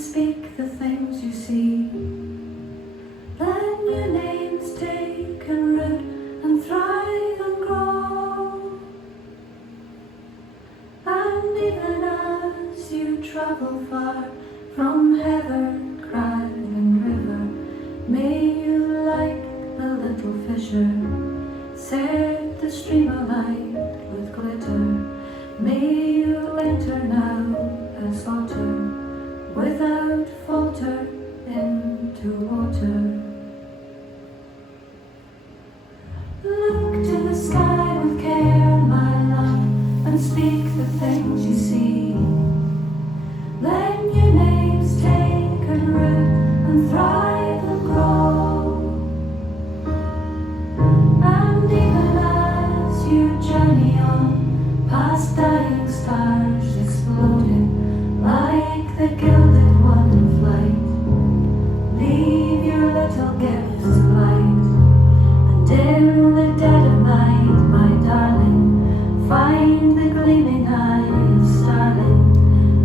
speak the things you see. Then your names take and root and thrive and grow. And even as you travel far from heather, crag and river, may you, like the little fisher, set the stream alight with glitter. May you enter now as otter, without falter, into water. Look to the sky with care, my love, and speak the things you see. Then your names take and root and thrive and grow. And even as you journey on, past dying stars exploding like the gilded one in flight, leave your little gifts of light. And in the dead of night, my darling, find the gleaming eye of starling,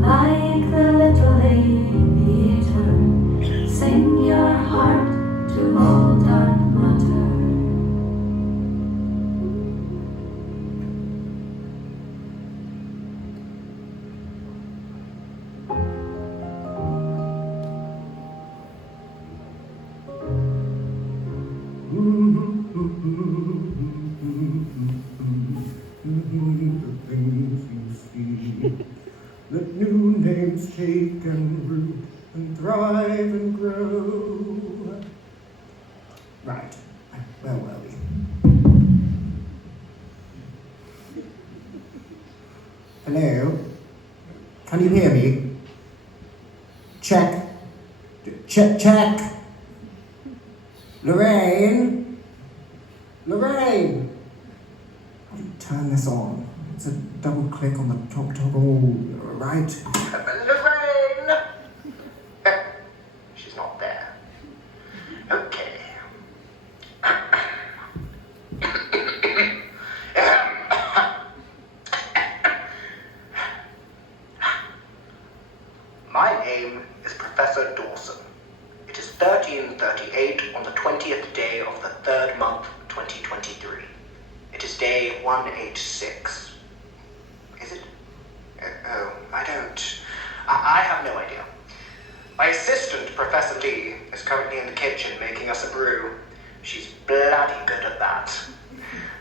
like the little aviator. Sing your heart to all dark matter. The things you see, let new names take and root and thrive and grow. Right, where were we? Hello? Can you hear me? Check. Check. Lorraine? Lorraine? How do you turn this on? It's a double click on the top toggle, right? Lorraine! She's not there. Okay. My name is Professor Dawson. It is 1338 on the 20th day of the 3rd month, 2023. It is day 186. Is it? Oh, I don't. I have no idea. My assistant, Professor Lee, is currently in the kitchen making us a brew. She's bloody good at that.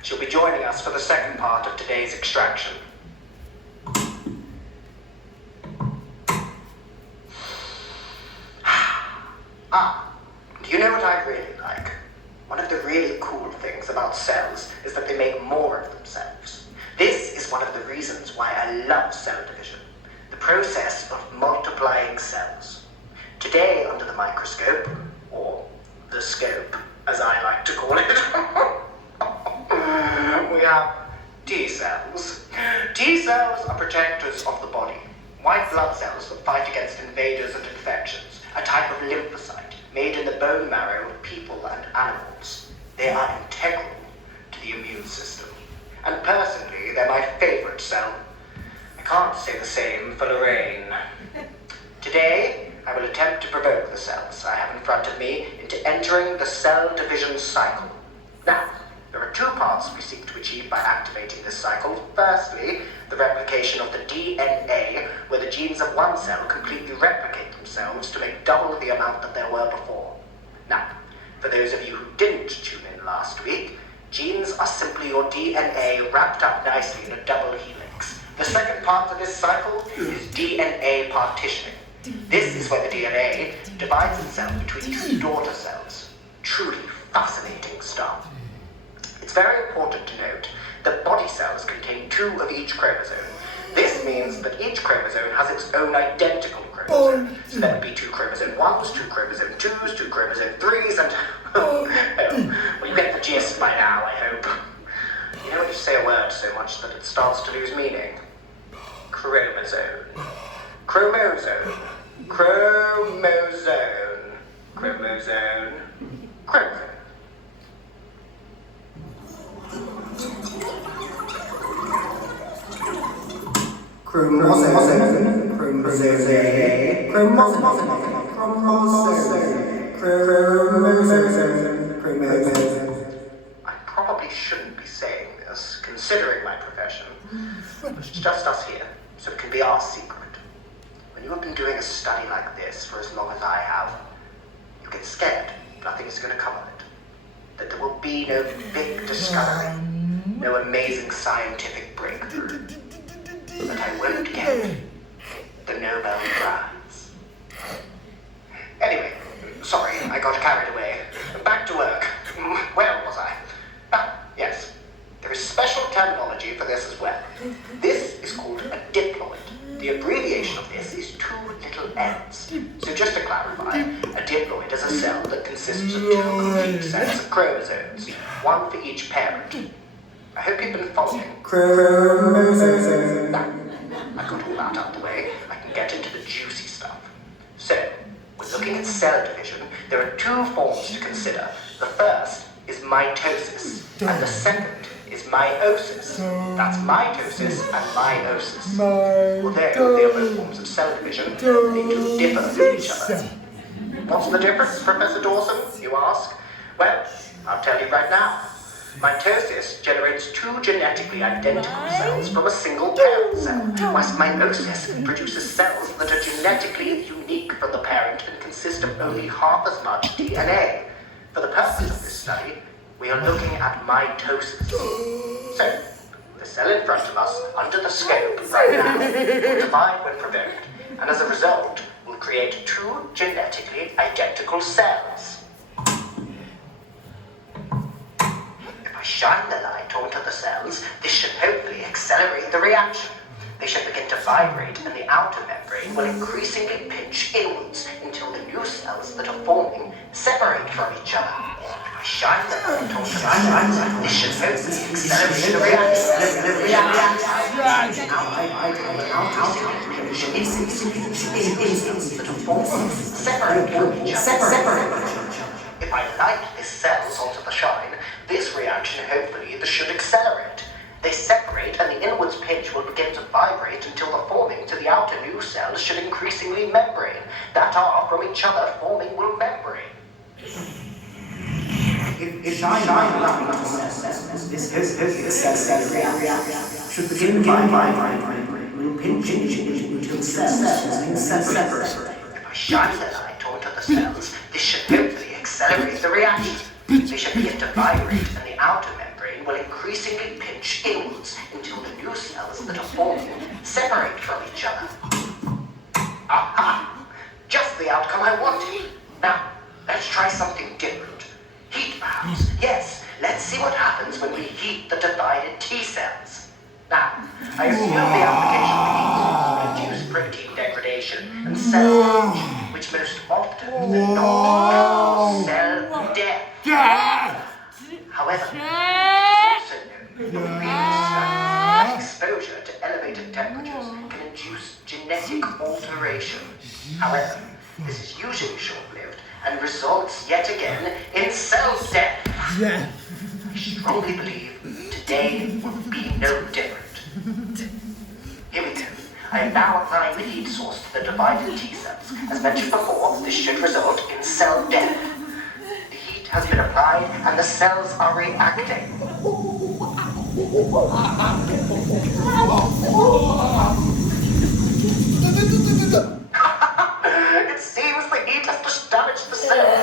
She'll be joining us for the second part of today's extraction. Do you know what I really like? One of the really cool things about cells is that they make more of themselves. This is one of the reasons why I love cell division, the process of multiplying cells. Today, under the microscope, or the scope, as I like to call it, we have T cells. T cells are protectors of the body, white blood cells that fight against invaders and infections, a type of lymphocyte made in the bone marrow of people and animals. They are integral to the immune system. And personally, they're my favorite cell. I can't say the same for Lorraine. Today, I will attempt to provoke the cells I have in front of me into entering the cell division cycle. Now, there are two parts we seek to achieve by activating this cycle. Firstly, the replication of the DNA, where the genes of one cell completely replicate themselves to make double the amount that there were before. Now, for those of you who didn't tune in last week, genes are simply your DNA wrapped up nicely in a double helix. The second part of this cycle is DNA partitioning. This is where the DNA divides itself between two daughter cells. Truly fascinating stuff. It's very important to note that body cells contain 2 of each chromosome. This means that each chromosome has its own identical chromosome. So there would be 2 chromosome 1s, 2 chromosome 2s, 2 chromosome 3s, and... well, you get the gist by now, I hope. You know when you say a word so much that it starts to lose meaning? Chromosome. Chromosome. Chromosome. Chromosome. Chromosome. Chromosome. Chromosome. I probably shouldn't be saying this, considering my profession. It's just us here, so it can be our secret. When you have been doing a study like this for as long as I have, you get scared nothing's going to come of it. That there will be no big discovery, no amazing scientific breakthrough. But I won't get the Nobel Prize. Anyway, sorry, I got carried away. Back to work. Where was I? Yes. There is special terminology for this as well. This is called a diploid. The abbreviation of this is 2 little ends. So just to clarify, a diploid is a cell that consists of 2 complete sets of chromosomes, one for each parent. I hope you've been following. Now, I've got all that out of the way. I can get into the juicy stuff. So, when looking at cell division, there are 2 forms to consider. The first is mitosis, and the second is meiosis. That's mitosis and meiosis. Although they are both forms of cell division, they do differ from each other. What's the difference, Professor Dawson, you ask? Well, I'll tell you right now. Mitosis generates 2 genetically identical cells from a single parent cell, whilst meiosis produces cells that are genetically unique from the parent and consist of only half as much DNA. For the purpose of this study, we are looking at mitosis. So, the cell in front of us, under the scope right now, will divide when provoked, and as a result, will create 2 genetically identical cells. If I shine the light onto the cells, this should hopefully accelerate the reaction. They should begin to vibrate, and the outer membrane will increasingly pinch inwards until the new cells that are forming separate from each other. If I shine the light onto the cells, this should hopefully accelerate the reaction. That are forming separate from each other. If I light these cells onto the shine, this reaction hopefully should accelerate. They separate and the inwards pinch will begin to vibrate until the forming to the outer new cells should increasingly membrane, that are from each other forming will membrane. If shine light on this should begin vibrating, will pinch until cells separate. If I shine the light onto the cells, this should hopefully accelerate the reaction. They should begin to vibrate and the outer membrane will increasingly pinch inwards until the new cells that are forming separate from each other. Aha! Just the outcome I wanted. Now, let's try something different. Heat perhaps. Yes, let's see what happens when we heat the divided T cells. Now, I assume the application of heat will induce protein degradation and cell damage, which most often than not cause cell death. However, it's also known from previous studies that exposure to elevated temperatures can induce genetic alteration. However, this is usually short-lived and results yet again in cell death. I strongly believe today will be no different. Here we go. I am now applying the heat source to the divided T cells. As mentioned before, this should result in cell death. The heat has been applied and the cells are reacting. It seems the heat has just damaged the cells,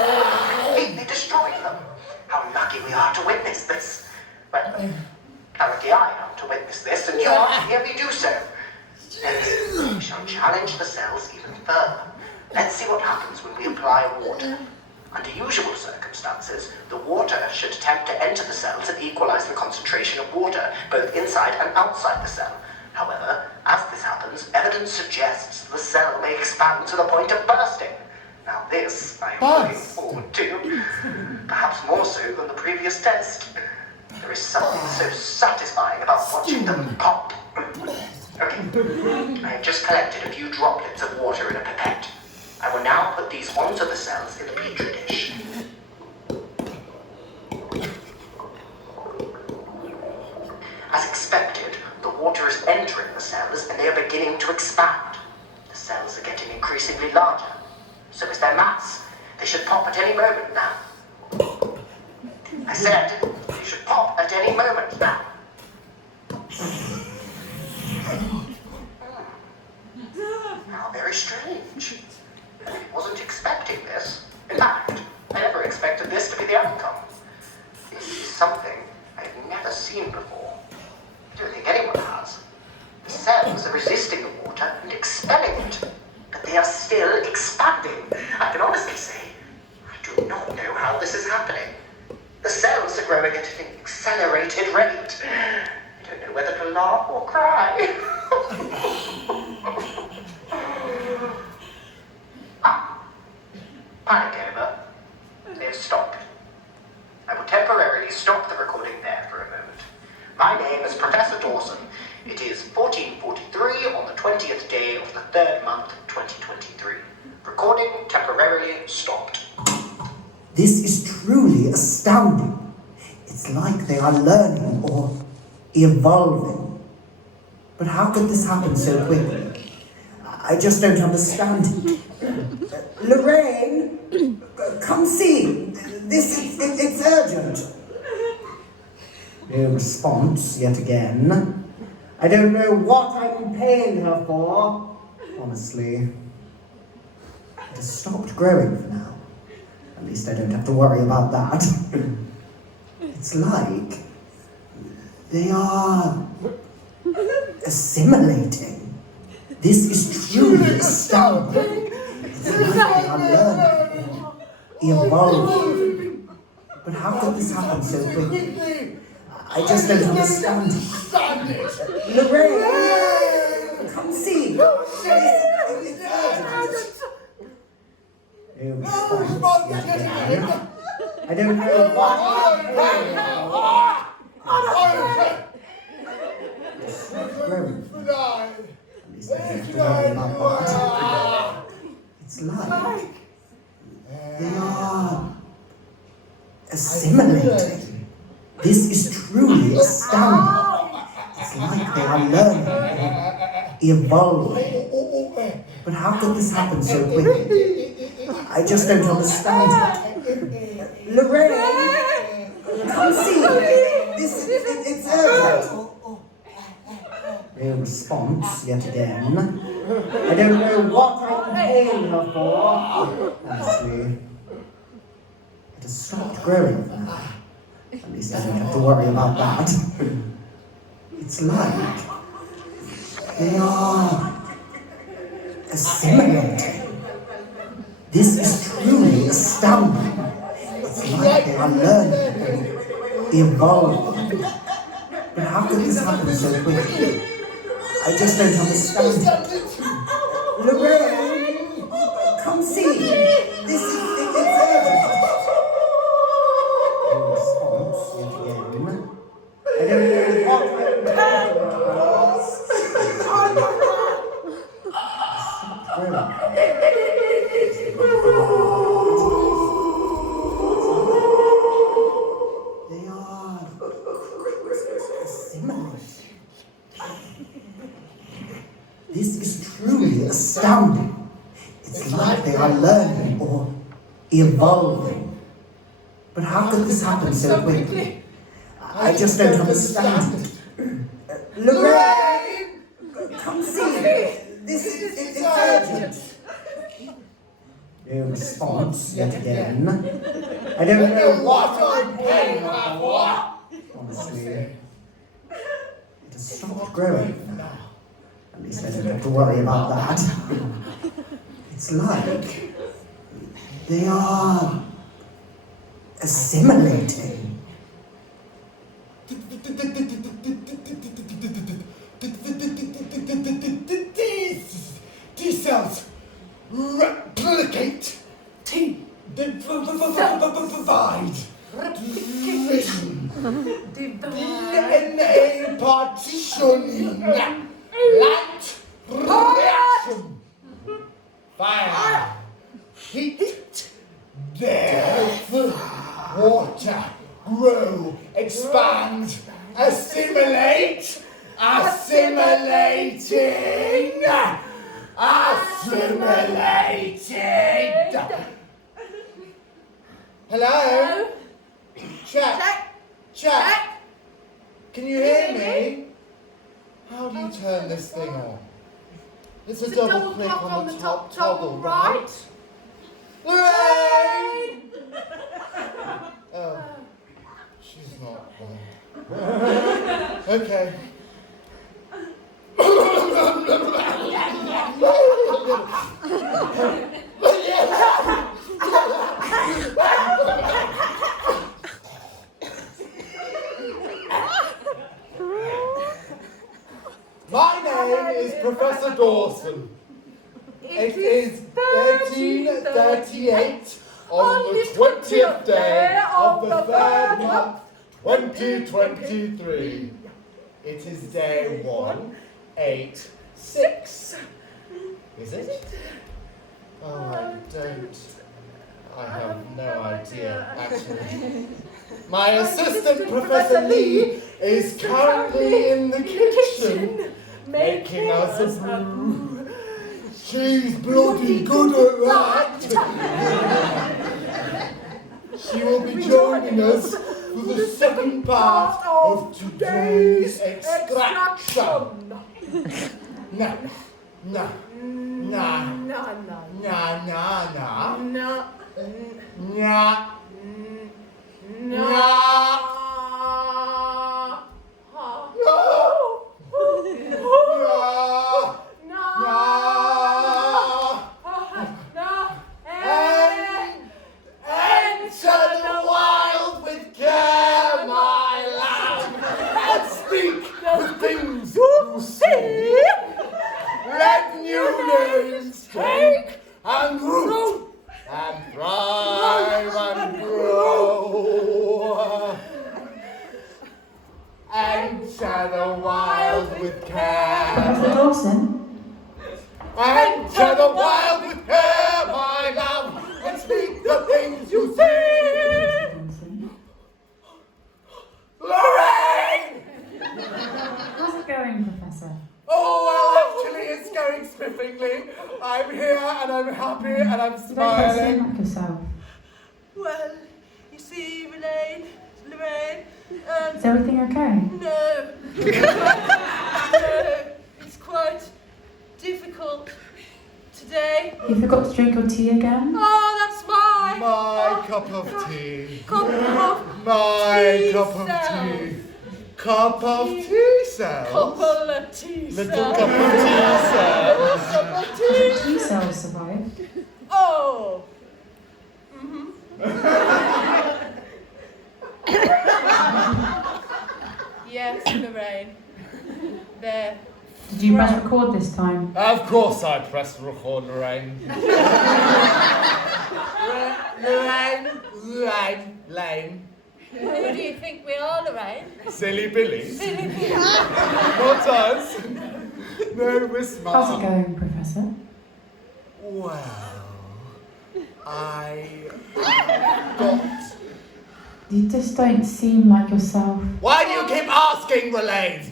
completely destroyed them. How lucky we are to witness this. Well, how lucky I am to witness this, and you are to hear me do so. Next, we shall challenge the cells even further. Let's see what happens when we apply water. Under usual circumstances, the water should attempt to enter the cells and equalize the concentration of water, both inside and outside the cell. However, as this happens, evidence suggests the cell may expand to the point of bursting. Now this, I am looking forward to, perhaps more so than the previous test. There is something so satisfying about watching them pop. Okay, I have just collected a few droplets of water in a pipette. I will now put these onto the cells in the petri dish. As expected, the water is entering the cells and they are beginning to expand. The cells are getting increasingly larger. So is their mass. They should pop at any moment now. I said, they should pop at any moment now. How very strange. I wasn't expecting this. In fact, I never expected this to be the outcome. This is something I've never seen before. I don't think anyone has. The cells are resisting the water and expelling it, but they are still expanding. I can honestly say, I do not know how this is happening. The cells are growing at an accelerated rate. I don't know whether to laugh or cry. Panic over. They've stopped. I will temporarily stop the recording there for a moment. My name is Professor Dawson. It is 1443 on the 20th day of the 3rd month of 2023. Recording temporarily stopped. This is truly astounding. It's like they are learning or evolving. But how could this happen so quickly? I just don't understand it. Lorraine, come see. It's urgent. No response yet again. I don't know what I'm paying her for. Honestly. It has stopped growing for now. At least I don't have to worry about that. It's like they are assimilating. This is truly astounding. It's like they are learning, evolving. But how could this happen so quickly? I just don't understand it. Lorraine, come see. It's urgent. No response yet again. I don't know what I'm paying for. It's growing. At least I don't have to worry about that. It's like they are assimilating. This is truly astounding. It's like they are learning, evolving. But how could this happen so quickly? I just don't understand it. Lorraine, come see. It's urgent. No response yet again. I don't know what I'm paying her for. Honestly, it has stopped growing for now. At least I don't have to worry about that. It's like they are assimilating. This is truly astounding. It's like they are learning, evolving. But how could this happen so quickly? I just don't understand it. Lorraine, come see. It's urgent. No response yet again. I don't know what I'm They are assimilating. This is truly astounding. It's like they are learning or evolving. But how could this happen so quickly? I just don't understand it. Lorraine, come see. It's urgent. No response yet again. I don't know what I'm paying her for. Honestly, it has stopped growing for now. At least I don't have to worry about that. It's like they are assimilating. These cells replicate. Divide. Division. DNA partitioning. Light reaction. Fire. Heat. Death. Water. Grow. Expand. Assimilate. Assimilating. Stimulated. Hello? Check. Check. Can you hear me? How do you turn this thing on? It's a double click on the top toggle, right? Lorraine! Oh, she's not there. Okay. My name is Professor Dawson. It is 13:38 on the 20th day of the 3rd month, 2023. It is day 186. Is it? Oh, I have no idea, actually. My assistant, Professor Lee, is currently in the kitchen making us a brew. She's bloody good at that. She will be joining us for the second part of today's extraction. No. Enter the wild with care, my lad, and speak the things you see. Let new names take and root and thrive and grow. Enter the wild with care. Professor Dawson? Enter the wild with care, my love, and speak the things you see. Lorraine! How's it going, Professor? Oh, well, actually, it's going spiffingly. I'm here, and I'm happy, and I'm You don't quite seem smiling. like yourself. Well, you see, Lorraine, Is everything okay? no. No, it's quite difficult today. You forgot to drink your tea again? Oh, that's my Cup of tea. cup of My tea cup of cells. tea. Cup of tea cells. Couple of tea Little cells. cup of tea cells. Cup of tea. Tea cells survived. Oh. Yes, Lorraine. There. Did you press record this time? Of course I pressed record, Lorraine. Lane. Who do you think we are, Lorraine? Silly Billies. Not us. No, we're smart. How's it going, Professor? Well, I got... You just don't seem like yourself. Why do you keep asking, Lane?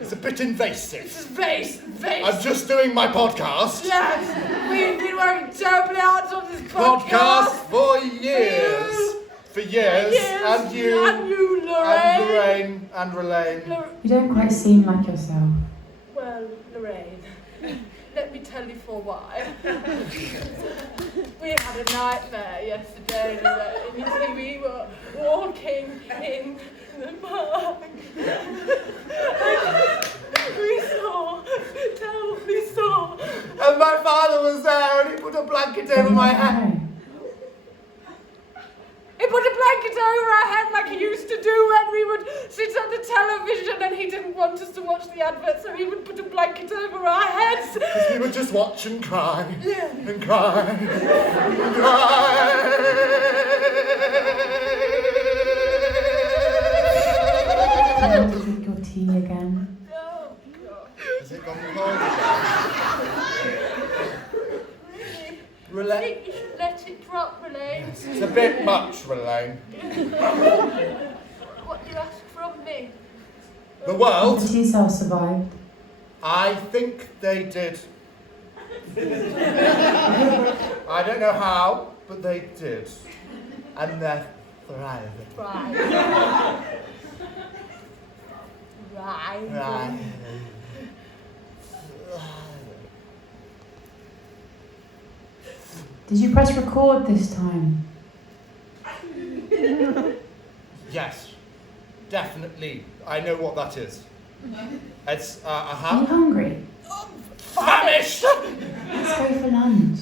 It's a bit invasive. Face. I'm just doing my podcast. Yes, we've been working terribly hard on this Podcast for years. For years. And you. And you, Lorraine. And Lorraine. You don't quite seem like yourself. Well, Lorraine, let me tell you for why. We had a nightmare yesterday, Lorraine. You see, we were walking in the park. We saw. And my father was there and he put a blanket over my head. He put a blanket over our head like he used to do when we would sit on the television, and he didn't want us to watch the advert, so he would put a blanket over our heads. Because we would just watch and cry. Yeah. And cry. And cry. Do you want to drink your tea again? Oh, God. Has it gone cold again? I think you should let it drop, Lorraine. It's a bit much, Lorraine. What do you ask from me? The world, The tea cells survived. I think they did. I don't know how, but they did. And they're thriving. Right. Right. Did you press record this time? Yes, definitely. I know what that is. It's, Are you hungry? famished! Let's go for lunch.